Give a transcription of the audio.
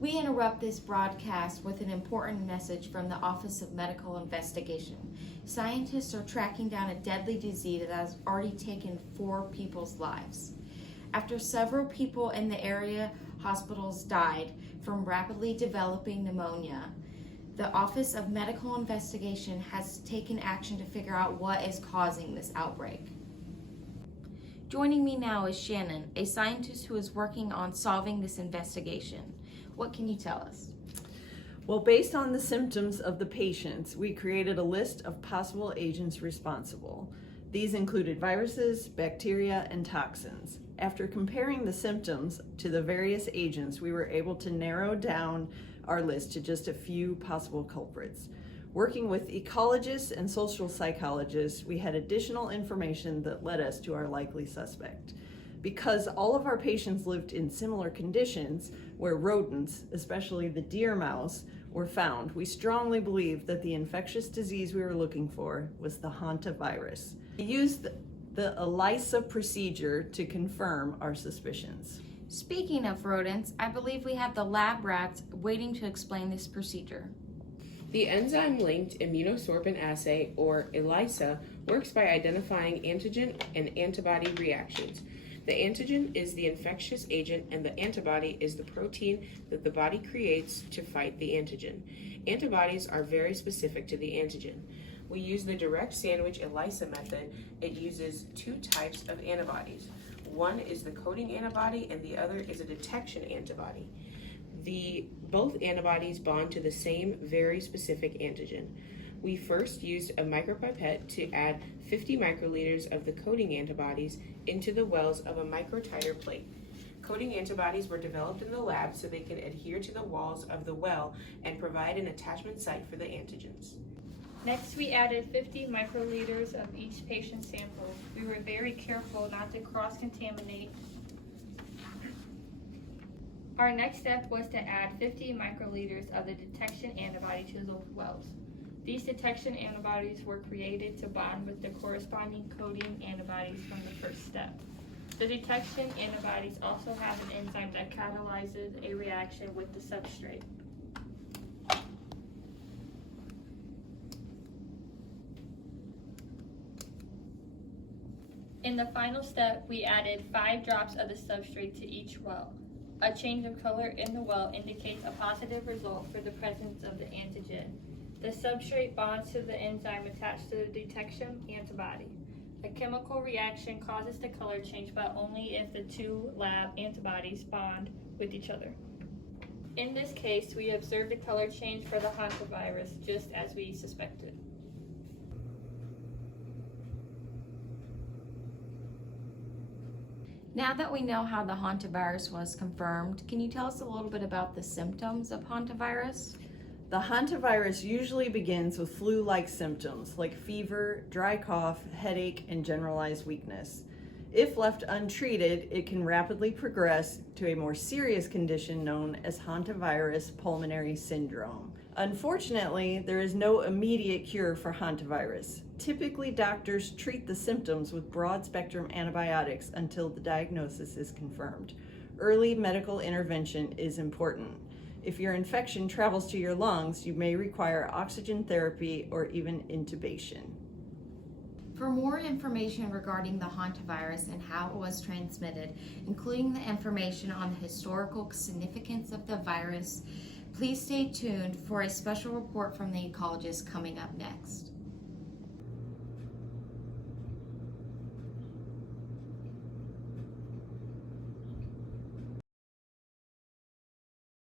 We interrupt this broadcast with an important message from the Office of Medical Investigation. Scientists are tracking down a deadly disease that has already taken 4 people's lives. After several people in the area hospitals died from rapidly developing pneumonia, the Office of Medical Investigation has taken action to figure out what is causing this outbreak. Joining me now is Shannon, a scientist who is working on solving this investigation. What can you tell us? Well, based on the symptoms of the patients, we created a list of possible agents responsible. These included viruses, bacteria, and toxins. After comparing the symptoms to the various agents, we were able to narrow down our list to just a few possible culprits. Working with ecologists and social psychologists, we had additional information that led us to our likely suspect. Because all of our patients lived in similar conditions where rodents, especially the deer mouse, were found, we strongly believe that the infectious disease we were looking for was the Hantavirus. We used the ELISA procedure to confirm our suspicions. Speaking of rodents, I believe we have the lab rats waiting to explain this procedure. The enzyme-linked immunosorbent assay, or ELISA, works by identifying antigen and antibody reactions. The antigen is the infectious agent and the antibody is the protein that the body creates to fight the antigen. Antibodies are very specific to the antigen. We use the direct sandwich ELISA method. It uses 2 types of antibodies. One is the coding antibody and the other is a detection antibody. Both antibodies bond to the same very specific antigen. We first used a micropipette to add 50 microliters of the coding antibodies into the wells of a microtiter plate. Coding antibodies were developed in the lab so they can adhere to the walls of the well and provide an attachment site for the antigens. Next, we added 50 microliters of each patient's sample. We were very careful not to cross-contaminate. Our next step was to add 50 microliters of the detection antibody to the wells. These detection antibodies were created to bond with the corresponding coding antibodies from the first step. The detection antibodies also have an enzyme that catalyzes a reaction with the substrate. In the final step, we added 5 drops of the substrate to each well. A change of color in the well indicates a positive result for the presence of the antigen. The substrate bonds to the enzyme attached to the detection antibody. A chemical reaction causes the color change, but only if the 2 lab antibodies bond with each other. In this case, we observed a color change for the Hantavirus, just as we suspected. Now that we know how the Hantavirus was confirmed, can you tell us a little bit about the symptoms of Hantavirus? The Hantavirus usually begins with flu-like symptoms like fever, dry cough, headache, and generalized weakness. If left untreated, it can rapidly progress to a more serious condition known as hantavirus pulmonary syndrome. Unfortunately, there is no immediate cure for hantavirus. Typically, doctors treat the symptoms with broad-spectrum antibiotics until the diagnosis is confirmed. Early medical intervention is important. If your infection travels to your lungs, you may require oxygen therapy or even intubation. For more information regarding the Hantavirus and how it was transmitted, including the information on the historical significance of the virus, please stay tuned for a special report from the ecologist coming up next.